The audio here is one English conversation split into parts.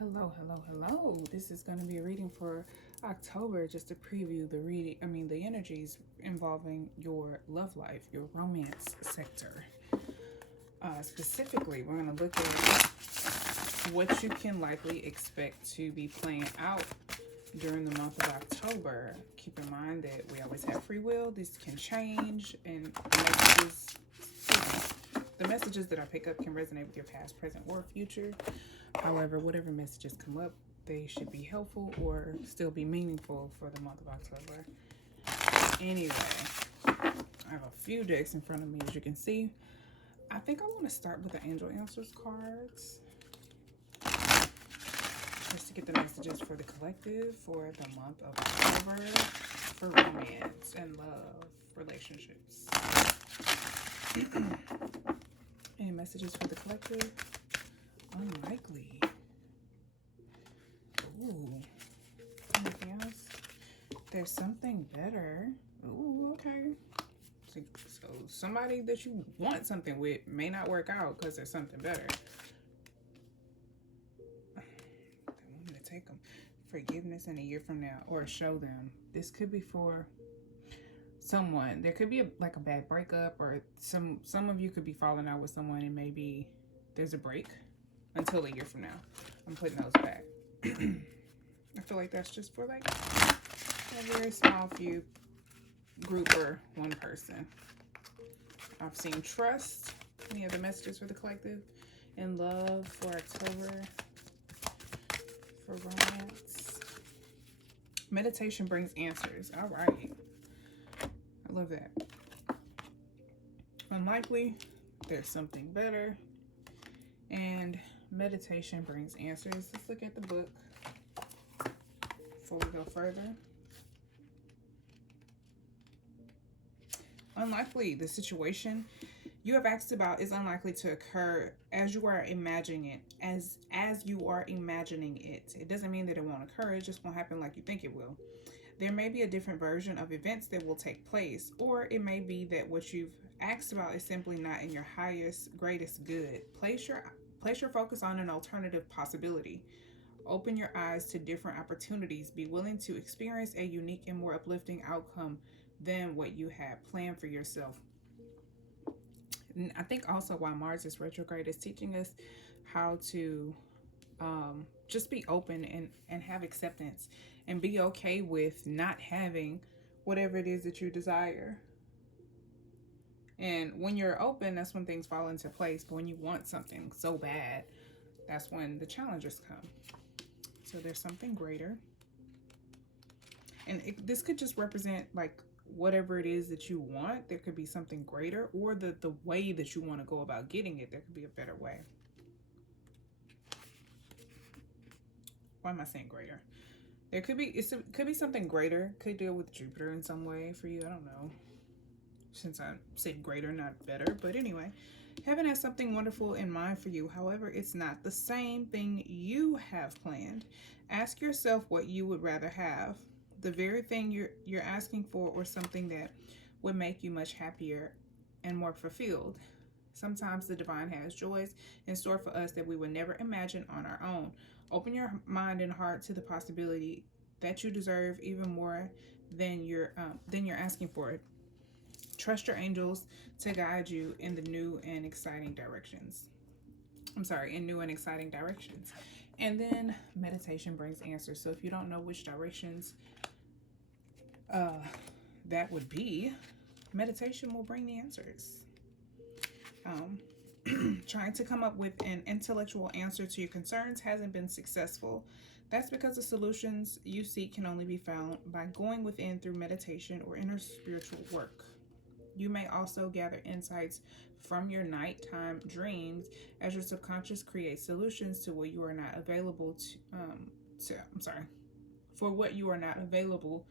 Hello, hello, hello. This is going to be a reading for October, just to preview the energies involving your love life, your romance sector. Specifically, we're going to look at what you can likely expect to be playing out during the month of October. Keep in mind that we always have free will. This can change, and the messages that I pick up can resonate with your past, present, or future. However, whatever messages come up, they should be helpful or still be meaningful for the month of October. Anyway, I have a few decks in front of me, as you can see. I think I want to start with the Angel Answers cards, just to get the messages for the collective for the month of October for romance and love relationships. Any messages for the collective? Unlikely. Ooh. Anything else? There's something better. Ooh, okay. So somebody that you want something with may not work out because there's something better. They want me to take them. Forgiveness in a year from now, or show them. This could be for someone. There could be a bad breakup, or some of you could be falling out with someone and maybe there's a break until a year from now. I'm putting those back. I feel like that's just for like a very small few group or one person. I've seen trust. Any other messages for the collective? And love for October. For romance. Meditation brings answers. All right. I love that. Unlikely. There's something better. And meditation brings answers. Let's look at the book before we go further. Unlikely. The situation you have asked about is unlikely to occur as you are imagining it. As you are imagining it. It doesn't mean that it won't occur. It just won't happen like you think it will. There may be a different version of events that will take place, or it may be that what you've asked about is simply not in your highest, greatest good. Place your focus on an alternative possibility. Open your eyes to different opportunities. Be willing to experience a unique and more uplifting outcome than what you had planned for yourself. And I think also why Mars is retrograde is teaching us how to just be open and have acceptance and be okay with not having whatever it is that you desire. And when you're open, that's when things fall into place. But when you want something so bad, that's when the challenges come. So there's something greater. And this could just represent like whatever it is that you want. There could be something greater, or the way that you want to go about getting it. There could be a better way. Why am I saying greater? There could be something greater. Could deal with Jupiter in some way for you. I don't know. Since I said greater, not better. But anyway, heaven has something wonderful in mind for you. However, it's not the same thing you have planned. Ask yourself what you would rather have. The very thing you're asking for, or something that would make you much happier and more fulfilled. Sometimes the divine has joys in store for us that we would never imagine on our own. Open your mind and heart to the possibility that you deserve even more than you're asking for it. Trust your angels to guide you in the new and exciting directions. In new and exciting directions. And then meditation brings answers. So if you don't know which directions that would be, meditation will bring the answers. Trying to come up with an intellectual answer to your concerns hasn't been successful. That's because the solutions you seek can only be found by going within through meditation or inner spiritual work. You may also gather insights from your nighttime dreams as your subconscious creates solutions to what you are not available for what you are not available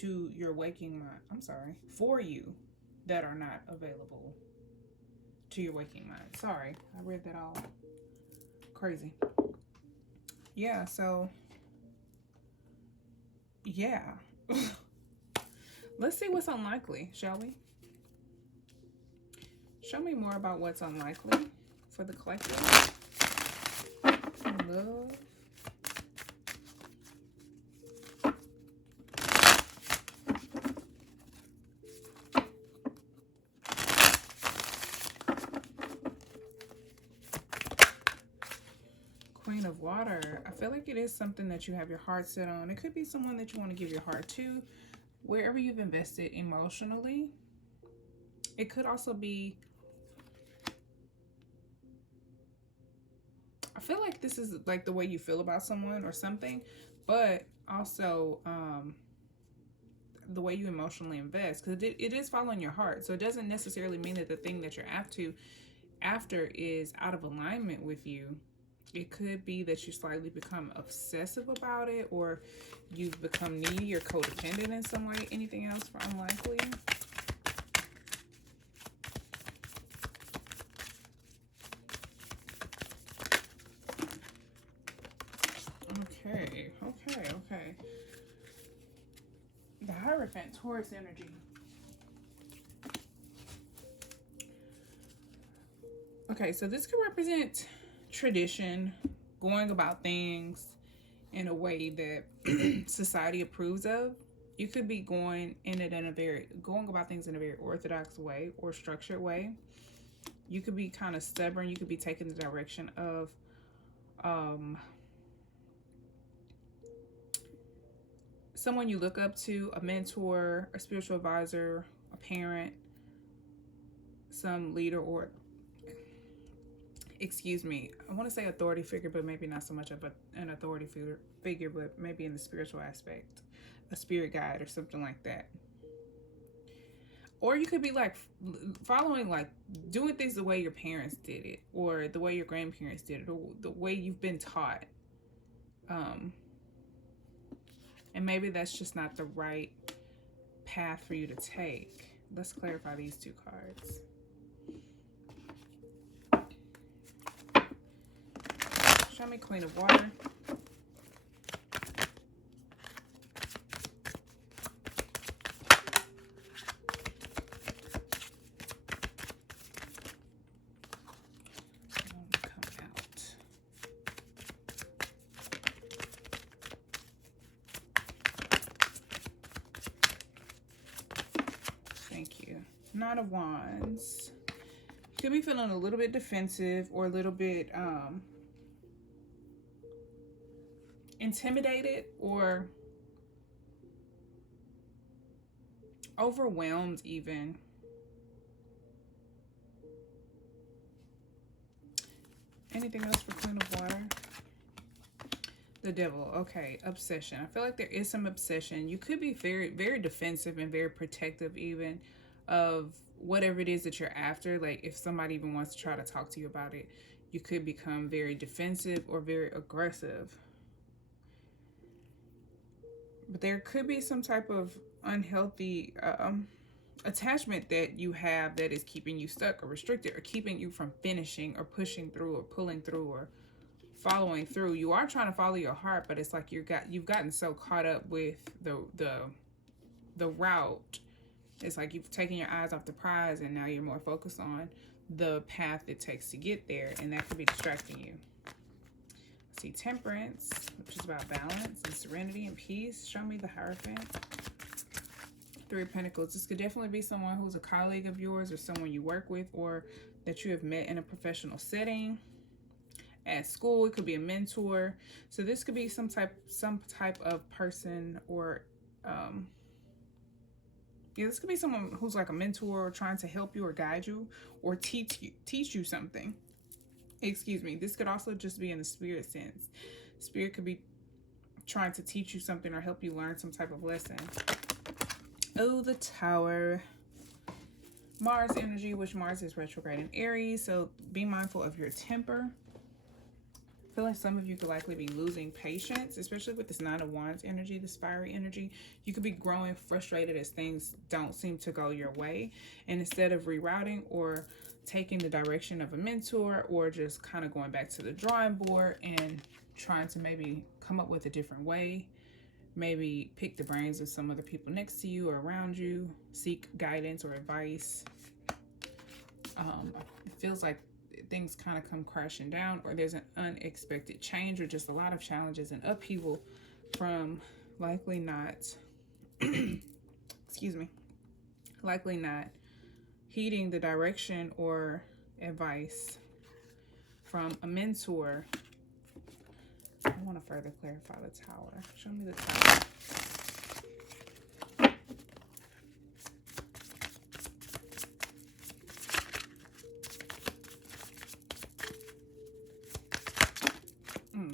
to your waking mind. For you that are not available to your waking mind. Sorry, I read that all crazy. Yeah, so yeah. Let's see what's unlikely, shall we? Show me more about what's unlikely for the collective. Love Queen of Water. I feel like it is something that you have your heart set on. It could be someone that you want to give your heart to, wherever you've invested emotionally. It could also be, I feel like this is like the way you feel about someone or something, but also the way you emotionally invest, because it is following your heart. So it doesn't necessarily mean that the thing that you're after is out of alignment with you. It could be that you slightly become obsessive about it, or you've become needy or codependent in some way. Anything else for unlikely? Okay. The Hierophant, Taurus energy. Okay, so this could represent tradition, going about things in a way that society approves of. You could be going about things in a very orthodox way or structured way. You could be kind of stubborn. You could be taking the direction of someone you look up to, a mentor, a spiritual advisor, a parent, some leader, or I want to say authority figure, but maybe not so much of an authority figure, but maybe in the spiritual aspect, a spirit guide or something like that. Or you could be like following, like doing things the way your parents did it, or the way your grandparents did it, or the way you've been taught. And maybe that's just not the right path for you to take. Let's clarify these two cards. Show me Queen of Water. Nine of Wands. You could be feeling a little bit defensive or a little bit intimidated or overwhelmed even. Anything else for Queen of Water? The Devil. Okay, obsession. I feel like there is some obsession. You could be very, very defensive and very protective even of whatever it is that you're after. Like if somebody even wants to try to talk to you about it, you could become very defensive or very aggressive. But there could be some type of unhealthy attachment that you have that is keeping you stuck or restricted, or keeping you from finishing or pushing through or pulling through or following through. You are trying to follow your heart, but it's like you've gotten so caught up with the route. It's like you've taken your eyes off the prize, and now you're more focused on the path it takes to get there, and that could be distracting you. See Temperance, which is about balance and serenity and peace. Show me the Hierophant. Three of Pentacles. This could definitely be someone who's a colleague of yours, or someone you work with, or that you have met in a professional setting. At school, it could be a mentor. So this could be some type of person, or this could be someone who's like a mentor, or trying to help you or guide you or teach you something. Excuse me. This could also just be in the spirit sense. Spirit could be trying to teach you something or help you learn some type of lesson. Oh, the Tower. Mars energy, which Mars is retrograde in Aries. So be mindful of your temper. I feel like some of you could likely be losing patience, especially with this Nine of Wands energy, this fiery energy. You could be growing frustrated as things don't seem to go your way. And instead of rerouting or taking the direction of a mentor, or just kind of going back to the drawing board and trying to maybe come up with a different way, maybe pick the brains of some other people next to you or around you, seek guidance or advice. It feels like things kind of come crashing down, or there's an unexpected change, or just a lot of challenges and upheaval from likely not likely not heeding the direction or advice from a mentor I want to further clarify the Tower. Show me the Tower.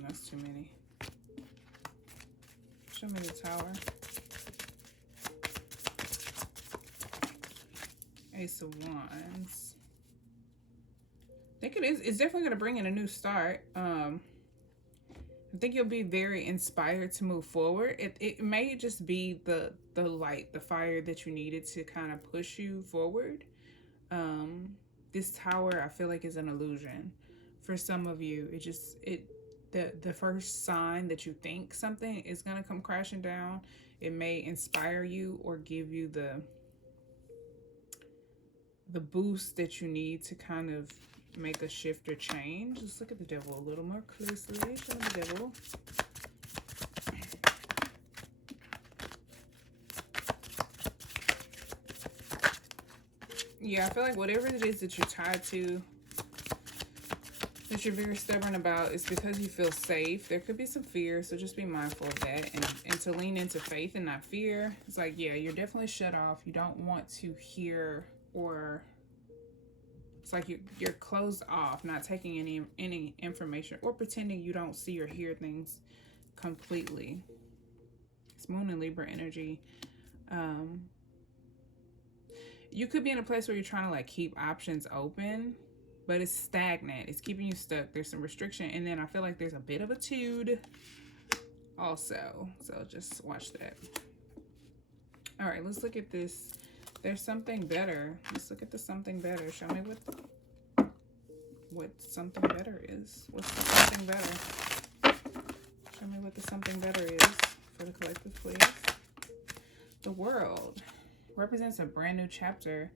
That's too many. Show me the Tower. Ace of Wands. I think it's definitely going to bring in a new start. I think you'll be very inspired to move forward. It may just be the light, the fire that you needed to kind of push you forward. This Tower, I feel like, is an illusion. For some of you, the first sign that you think something is going to come crashing down, it may inspire you or give you the boost that you need to kind of make a shift or change. Let's look at the Devil a little more closely. Show me the Devil. Yeah, I feel like whatever it is that you're tied to, that you're very stubborn about, is because you feel safe. There could be some fear, so just be mindful of that, and to lean into faith and not fear. It's like, yeah, you're definitely shut off. You don't want to hear, or it's like you're closed off, not taking any information, or pretending you don't see or hear things completely. It's Moon and Libra energy. You could be in a place where you're trying to like keep options open, but it's stagnant. It's keeping you stuck. There's some restriction, and then I feel like there's a bit of a tude also. So just watch that. All right, let's look at this. There's something better. Let's look at the something better. Show me what something better is. What's the something better? Show me what the something better is for the collective, please. The World represents a brand new chapter,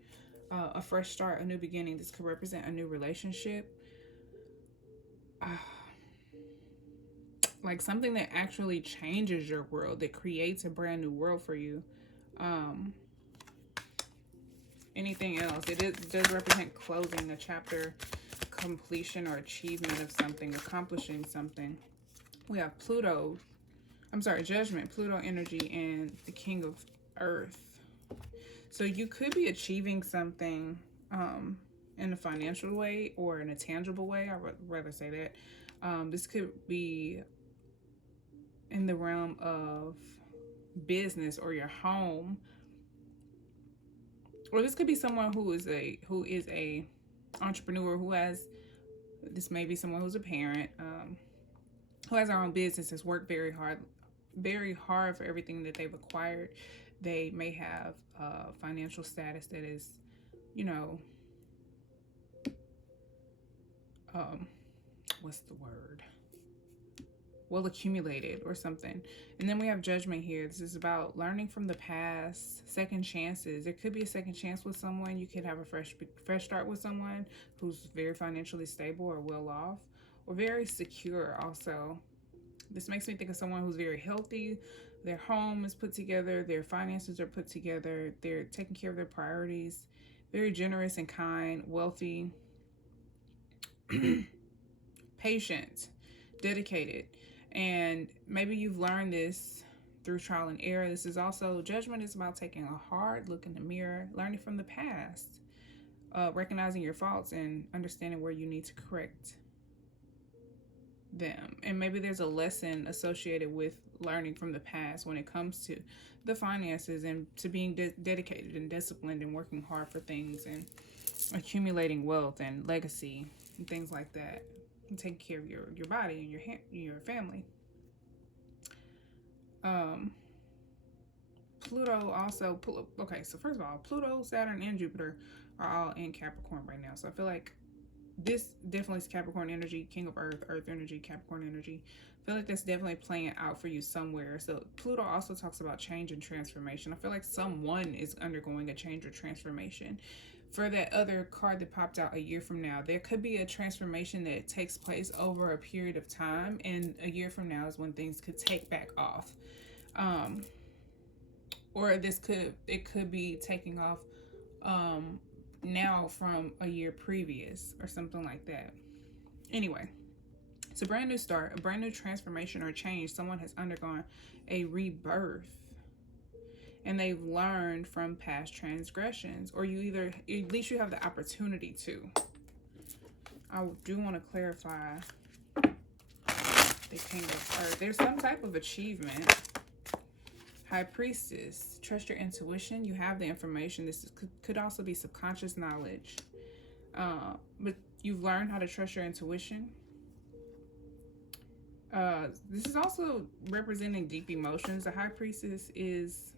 a fresh start, a new beginning. This could represent a new relationship, like something that actually changes your world, that creates a brand new world for you. Anything else? It does represent closing a chapter, completion or achievement of something, accomplishing something. We have Judgment, Pluto energy, and the King of Earth. So you could be achieving something in a financial way or in a tangible way. I would rather say that. This could be in the realm of business or your home. Or this could be someone who is a entrepreneur, this may be someone who's a parent, who has their own business, has worked very hard for everything that they've acquired. They may have financial status that is, what's the word? Well accumulated or something. And then we have Judgment here. This is about learning from the past, second chances. There could be a second chance with someone. You could have a fresh start with someone who's very financially stable or well off, or very secure also. This makes me think of someone who's very healthy. Their home is put together, their finances are put together, they're taking care of their priorities, very generous and kind, wealthy, patient, dedicated. And maybe you've learned this through trial and error. This is also, Judgment is about taking a hard look in the mirror, learning from the past, recognizing your faults and understanding where you need to correct them. And maybe there's a lesson associated with learning from the past when it comes to the finances and to being dedicated and disciplined and working hard for things and accumulating wealth and legacy and things like that, and taking care of your body and your family. Pluto also, okay, so first of all, Pluto, Saturn, and Jupiter are all in Capricorn right now. So I feel like this definitely is Capricorn energy, King of Earth, Earth energy, Capricorn energy. I feel like that's definitely playing out for you somewhere. So Pluto also talks about change and transformation. I feel like someone is undergoing a change or transformation. For that other card that popped out, a year from now, there could be a transformation that takes place over a period of time, and a year from now is when things could take back off. Or it could be taking off now from a year previous or something like that. Anyway, It's a brand new start, a brand new transformation or change. Someone has undergone a rebirth, and they've learned from past transgressions, or at least you have the opportunity to. I do want to clarify the King of Earth. There's some type of achievement. High Priestess, trust your intuition. You have the information. This could also be subconscious knowledge. But you've learned how to trust your intuition. This is also representing deep emotions. The High Priestess is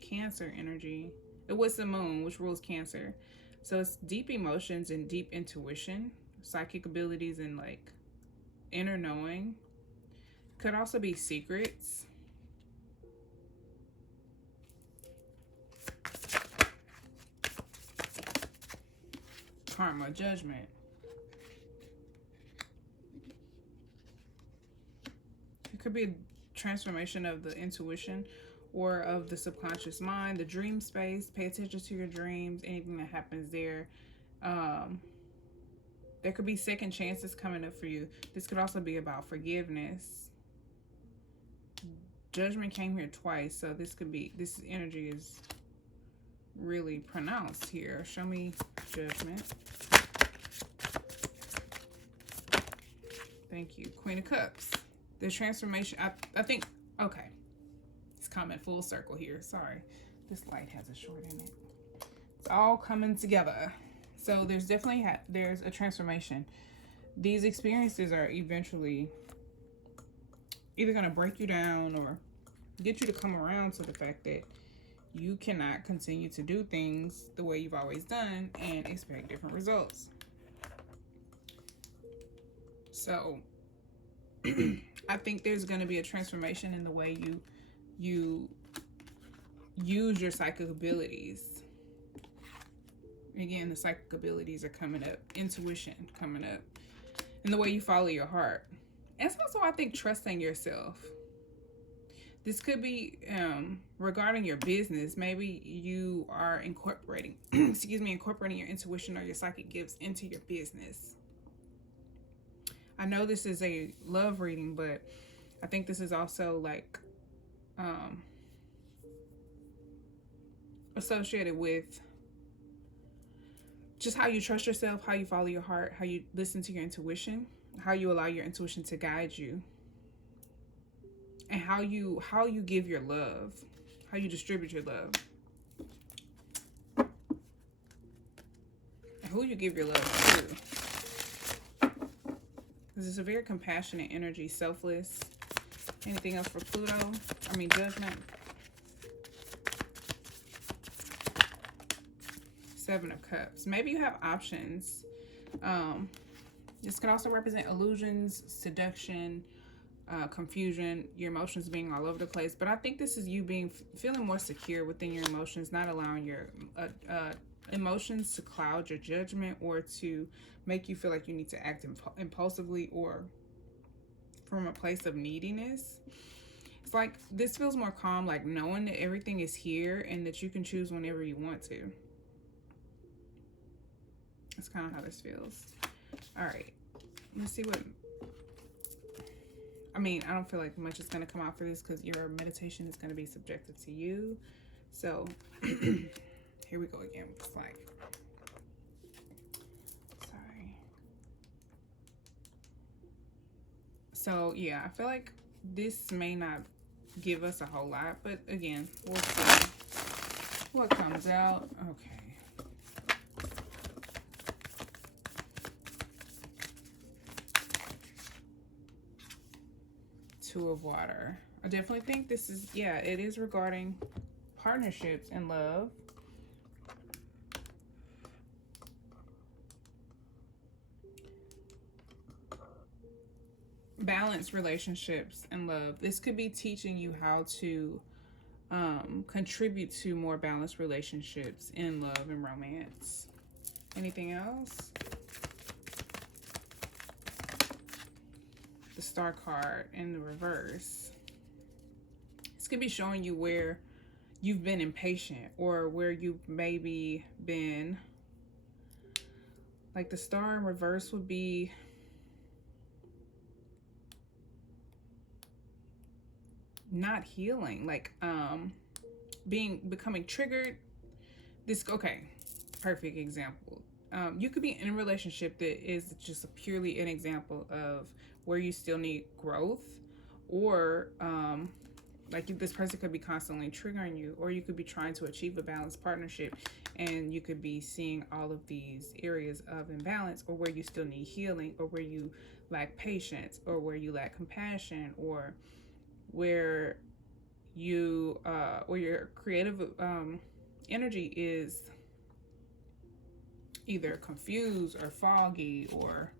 Cancer energy. It was the moon, which rules Cancer. So it's deep emotions and deep intuition, psychic abilities, and like inner knowing. Could also be secrets. Karma, judgment. It could be a transformation of the intuition or of the subconscious mind, the dream space. Pay attention to your dreams, anything that happens there. There could be second chances coming up for you. This could also be about forgiveness. Judgment came here twice, so this energy is really pronounced here. Show me Judgment. Thank you. Queen of Cups. The transformation, I think, okay. It's coming full circle here. Sorry. This light has a short in it. It's all coming together. So there's definitely, there's a transformation. These experiences are eventually either going to break you down or get you to come around to the fact that you cannot continue to do things the way you've always done and expect different results. So I think there's going to be a transformation in the way you use your psychic abilities. Again, the psychic abilities are coming up. Intuition coming up. And the way you follow your heart. And it's also, I think, trusting yourself. This could be regarding your business. Maybe you are incorporating, incorporating your intuition or your psychic gifts into your business. I know this is a love reading, but I think this is also like associated with just how you trust yourself, how you follow your heart, how you listen to your intuition, how you allow your intuition to guide you, and how you give your love, how you distribute your love, and who you give your love to. This is a very compassionate energy, selfless. Anything else for Pluto? Judgment. Seven of Cups. Maybe you have options. This can also represent illusions, seduction, confusion, your emotions being all over the place. But I think this is you feeling more secure within your emotions, not allowing your emotions to cloud your judgment or to make you feel like you need to act impulsively or from a place of neediness. It's like this feels more calm, like knowing that everything is here and that you can choose whenever you want to. That's kind of how this feels. All right, let's see what. I don't feel like much is going to come out for this because your meditation is going to be subjective to you. So here we go again with this light. Sorry. So yeah, I feel like this may not give us a whole lot, but again, we'll see what comes out. Okay. Two of Water. I definitely think this is, it is regarding partnerships and love. Balance relationships and love. This could be teaching you how to contribute to more balanced relationships in love and romance. Anything else? The Star card in the reverse. This could be showing you where you've been impatient or where you've maybe been, like the Star in reverse would be not healing, like becoming triggered. Okay, perfect example. You could be in a relationship that is just purely an example of where you still need growth, or like this person could be constantly triggering you, or you could be trying to achieve a balanced partnership, and you could be seeing all of these areas of imbalance, or where you still need healing, or where you lack patience, or where you lack compassion, or where you or your creative energy is either confused or foggy or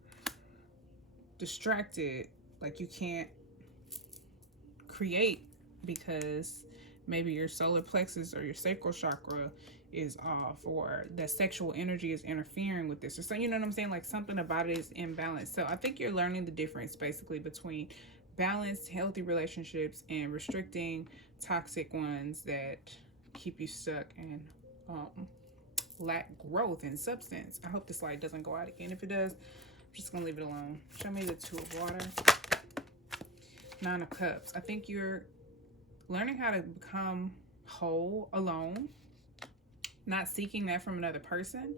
distracted, like you can't create because maybe your solar plexus or your sacral chakra is off, or that sexual energy is interfering with this, or so, you know what I'm saying, like something about it is imbalanced. So I think you're learning the difference basically between balanced healthy relationships and restricting toxic ones that keep you stuck and lack growth and substance. I hope this light doesn't go out again. If it does, I'm just gonna leave it alone. Show me the Two of Water. Nine of Cups. I think you're learning how to become whole alone, not seeking that from another person,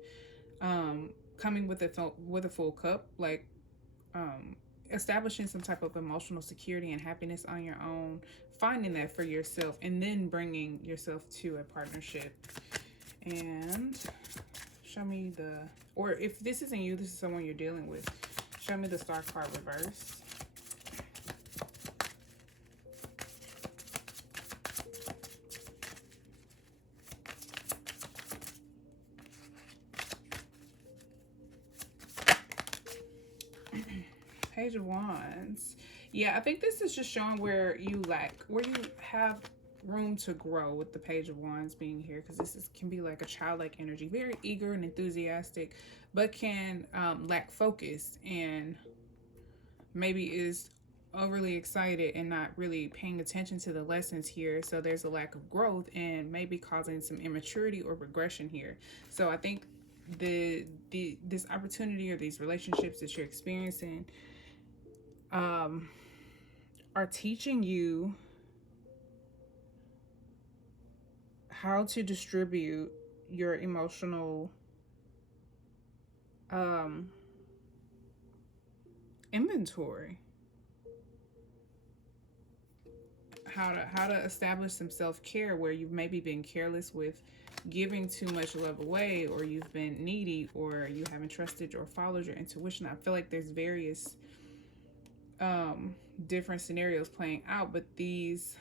coming with a full cup, like establishing some type of emotional security and happiness on your own, finding that for yourself, and then bringing yourself to a partnership. And show me or if this isn't you, this is someone you're dealing with, show me the Star card reverse. Page of Wands. Yeah, I think this is just showing where you have room to grow with the Page of Wands being here, because can be like a childlike energy, very eager and enthusiastic, but can lack focus and maybe is overly excited and not really paying attention to the lessons here. So there's a lack of growth and maybe causing some immaturity or regression here. So I think this opportunity or these relationships that you're experiencing are teaching you how to distribute your emotional inventory, how to establish some self-care where you've maybe been careless with giving too much love away, or you've been needy, or you haven't trusted or followed your intuition. I feel like there's various different scenarios playing out, but these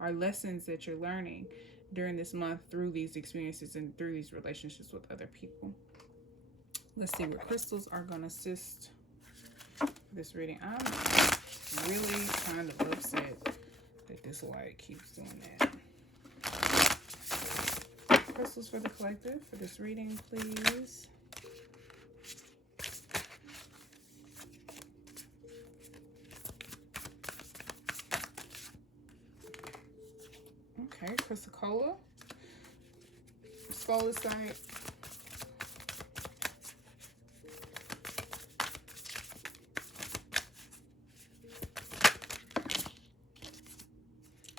are lessons that you're learning during this month through these experiences and through these relationships with other people. Let's see what crystals are going to assist for this reading. I'm really kind of upset that this light keeps doing that. Crystals for the collective for this reading, please. Okay, Chrysocolla, Scolecite,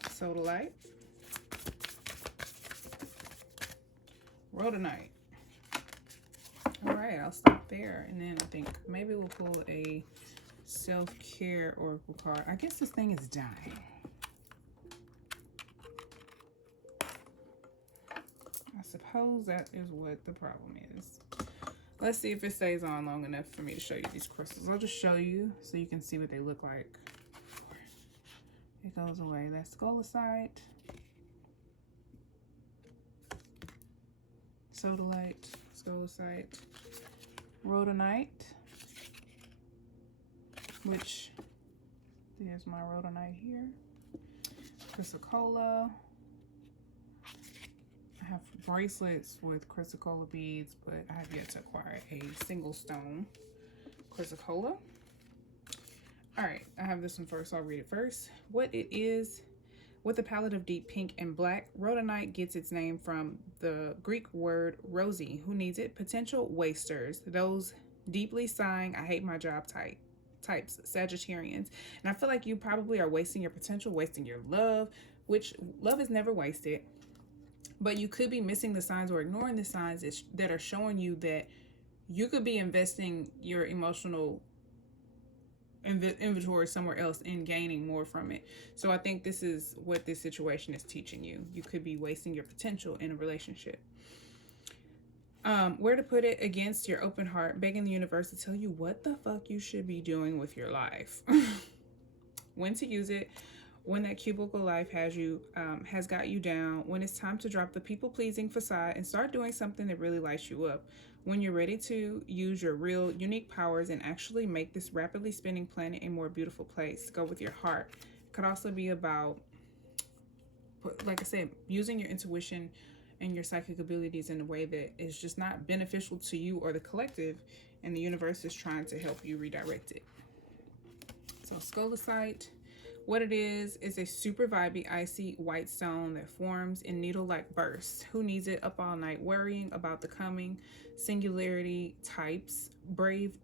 Sodalite, Rhodonite. All right, I'll stop there, and then I think maybe we'll pull a self-care oracle card. I guess this thing is dying. I suppose that is what the problem is. Let's see if it stays on long enough for me to show you these crystals. I'll just show you so you can see what they look like. It goes away. That's Scolecite, Sodalite, Scolecite, Rhodonite, which there's my Rhodonite here, Chrysocolla. I have bracelets with Chrysocolla beads, but I have yet to acquire a single stone Chrysocolla. All right, I have this one first, so I'll read it first. What it is, with a palette of deep pink and black, Rhodonite gets its name from the Greek word rosy. Who needs it? Potential wasters, those deeply sighing, I hate my job types, Sagittarians. And I feel like you probably are wasting your potential, wasting your love, which love is never wasted. But you could be missing the signs or ignoring the signs that are showing you that you could be investing your emotional inventory somewhere else and gaining more from it. So I think this is what this situation is teaching you. You could be wasting your potential in a relationship. Where to put it: against your open heart, begging the universe to tell you what the fuck you should be doing with your life. When to use it: when that cubicle life has got you down, when it's time to drop the people-pleasing facade and start doing something that really lights you up, when you're ready to use your real, unique powers and actually make this rapidly spinning planet a more beautiful place. Go with your heart. It could also be about, like I said, using your intuition and your psychic abilities in a way that is just not beneficial to you or the collective, and the universe is trying to help you redirect it. So scolecite, what it is a super vibey, icy white stone that forms in needle-like bursts. Who needs it? Up all night worrying about the coming. Singularity types, brave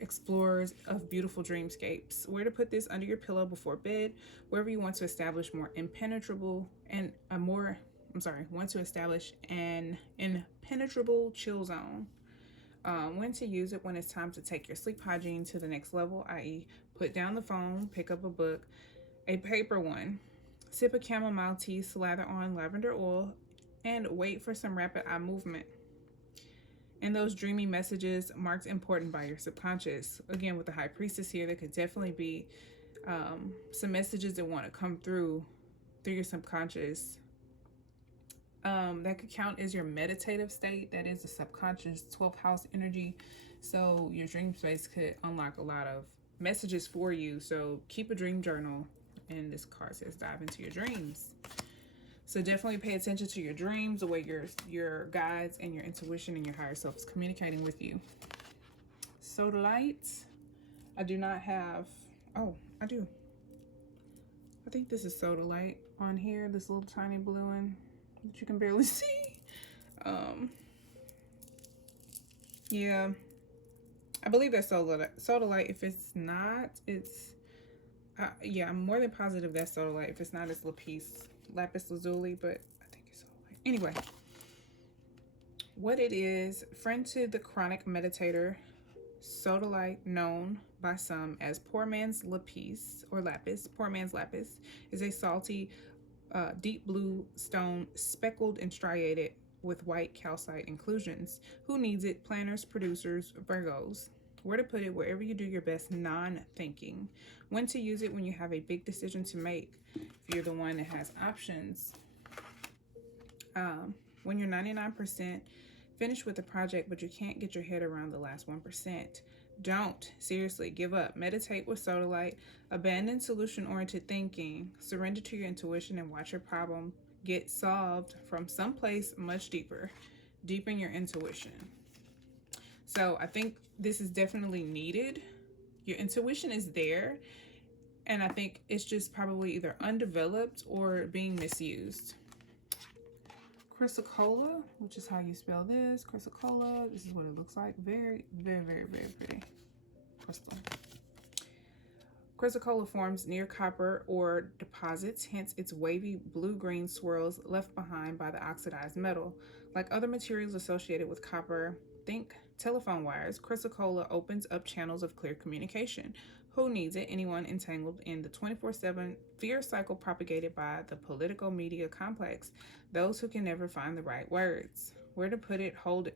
explorers of beautiful dreamscapes. Where to put this: under your pillow before bed, wherever you want to establish want to establish an impenetrable chill zone. When to use it: when it's time to take your sleep hygiene to the next level, i.e. put down the phone, pick up a book, a paper one, sip a chamomile tea, slather on lavender oil, and wait for some rapid eye movement. And those dreamy messages marked important by your subconscious. Again, with the High Priestess here, there could definitely be some messages that want to come through your subconscious. That could count as your meditative state. That is the subconscious 12th house energy. So your dream space could unlock a lot of messages for you. So keep a dream journal. And this card says dive into your dreams. So definitely pay attention to your dreams, the way your guides and your intuition and your higher self is communicating with you. Sodalite. I do not have, oh, I do. I think this is sodalite on here, this little tiny blue one that you can barely see. Yeah, I believe that's sodalite. If it's not, it's, yeah, I'm more than positive that's sodalite. If it's not, it's lapis lazuli, but I think it's sodalite. Anyway, what it is: friend to the chronic meditator, sodalite, known by some as poor man's lapis or lapis. Poor man's lapis is a salty, deep blue stone speckled and striated with white calcite inclusions. Who needs it? Planners, producers, Virgos. Where to put it: wherever you do your best non-thinking. When to use it: when you have a big decision to make. If you're the one that has options. When you're 99% finished with the project, but you can't get your head around the last 1%. Don't. Seriously, give up. Meditate with sodalite. Abandon solution-oriented thinking. Surrender to your intuition and watch your problem get solved from someplace much deeper. Deepen your intuition. So I think this is definitely needed. Your intuition is there, and I think it's just probably either undeveloped or being misused. Chrysocolla, which is how you spell this. Chrysocolla, this is what it looks like. Very, very, very, very pretty crystal. Chrysocolla forms near copper ore deposits, hence its wavy blue-green swirls left behind by the oxidized metal. Like other materials associated with copper, think telephone wires, chrysocolla opens up channels of clear communication. Who needs it? Anyone entangled in the 24/7 fear cycle propagated by the political media complex. Those who can never find the right words. Where to put it? Hold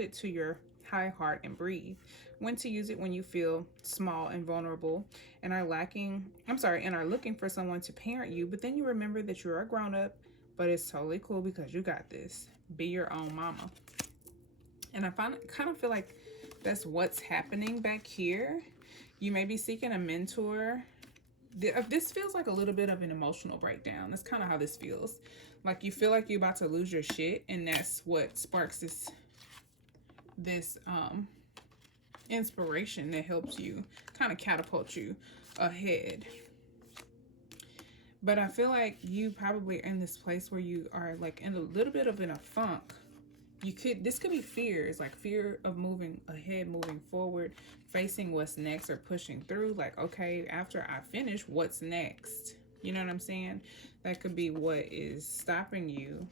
it to your high heart and breathe. When to use it: when you feel small and vulnerable and are looking for someone to parent you, but then you remember that you're a grown-up, but it's totally cool because you got this. Be your own mama. And I kind of feel like that's what's happening back here. You may be seeking a mentor. This feels like a little bit of an emotional breakdown. That's kind of how this feels. Like you feel like you're about to lose your shit, and that's what sparks this inspiration that helps you kind of catapult you ahead. But I feel like you probably are in this place where you are like in a little bit of a funk, this could be fears, like fear of moving ahead, moving forward, facing what's next, or pushing through. Like, okay, after I finish, what's next? You know what I'm saying? That could be what is stopping you.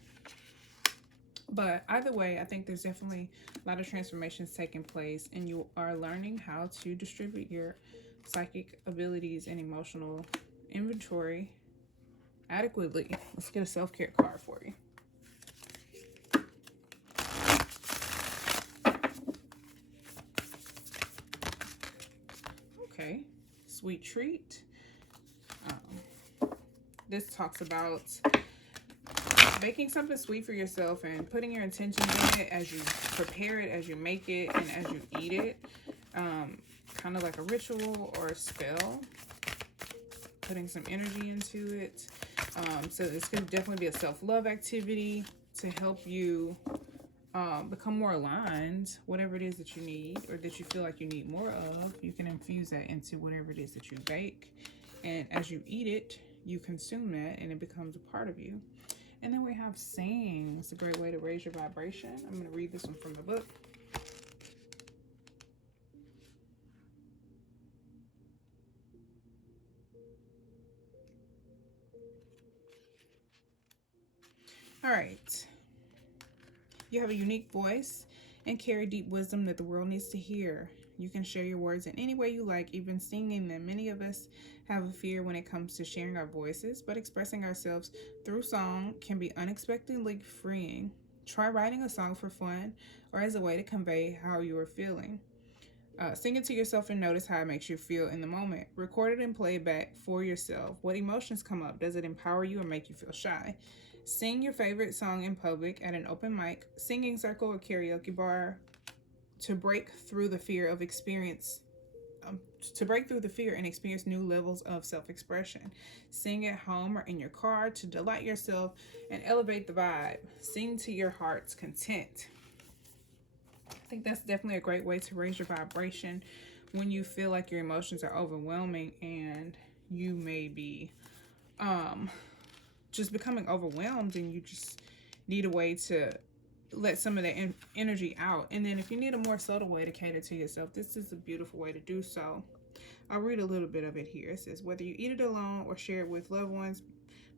But either way, I think there's definitely a lot of transformations taking place, and you are learning how to distribute your psychic abilities and emotional inventory adequately. Let's get a self-care card for you. Okay, sweet treat. This talks about baking something sweet for yourself and putting your intentions in it as you prepare it, as you make it, and as you eat it. Kind of like a ritual or a spell. Putting some energy into it. So this could definitely be a self-love activity to help you become more aligned. Whatever it is that you need or that you feel like you need more of, you can infuse that into whatever it is that you bake. And as you eat it, you consume that and it becomes a part of you. And then we have sing. It's a great way to raise your vibration. I'm going to read this one from the book. All right. You have a unique voice and carry deep wisdom that the world needs to hear. You can share your words in any way you like, even singing them. Many of us have a fear when it comes to sharing our voices, but expressing ourselves through song can be unexpectedly freeing. Try writing a song for fun or as a way to convey how you are feeling. Sing it to yourself and notice how it makes you feel in the moment. Record it and play it back for yourself. What emotions come up? Does it empower you or make you feel shy? Sing your favorite song in public at an open mic, singing circle, or karaoke bar to break through the fear of experience. To break through the fear and experience new levels of self-expression. Sing at home or in your car to delight yourself and elevate the vibe. Sing to your heart's content. I think that's definitely a great way to raise your vibration when you feel like your emotions are overwhelming and you may be just becoming overwhelmed and you just need a way to let some of that energy out. And then if you need a more subtle way to cater to yourself, this is a beautiful way to do so. I'll read a little bit of it here. It says, whether you eat it alone or share it with loved ones,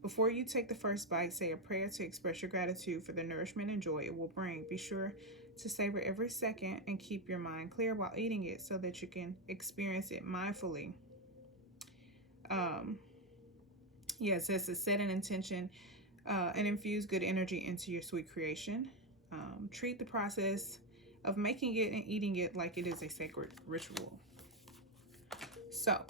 before you take the first bite, say a prayer to express your gratitude for the nourishment and joy it will bring. Be sure to savor every second and keep your mind clear while eating it so that you can experience it mindfully. It says to set an intention and infuse good energy into your sweet creation. Treat the process of making it and eating it like it is a sacred ritual. So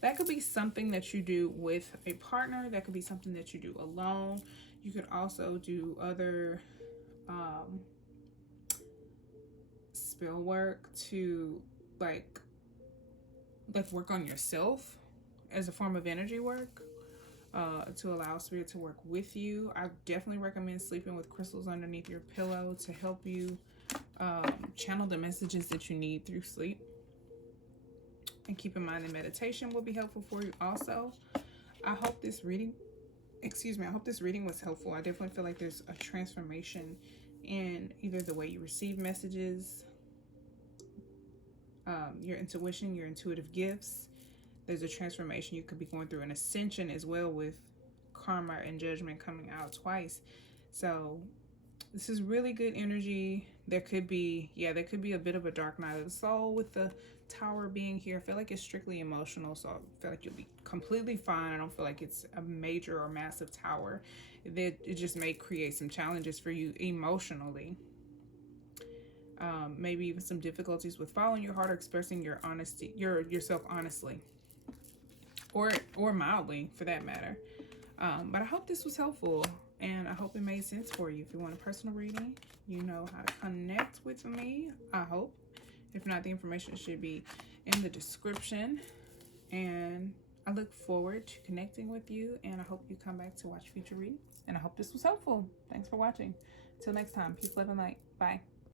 that could be something that you do with a partner. That could be something that you do alone. You could also do other spell work to like work on yourself as a form of energy work. To allow spirit to work with you. I definitely recommend sleeping with crystals underneath your pillow to help you channel the messages that you need through sleep. And keep in mind that meditation will be helpful for you also. I hope this reading was helpful. I definitely feel like there's a transformation in either the way you receive messages, your intuition, your intuitive gifts. There's a transformation. You could be going through an ascension as well with karma and judgment coming out twice. So this is really good energy. There could be a bit of a dark night of the soul with the tower being here. I feel like it's strictly emotional, so I feel like you'll be completely fine. I don't feel like it's a major or massive tower. It just may create some challenges for you emotionally. Maybe even some difficulties with following your heart or expressing yourself honestly. Or mildly, for that matter. But I hope this was helpful, and I hope it made sense for you. If you want a personal reading, you know how to connect with me, I hope. If not, the information should be in the description. And I look forward to connecting with you, and I hope you come back to watch future readings. And I hope this was helpful. Thanks for watching. Till next time, peace, love, and light. Bye.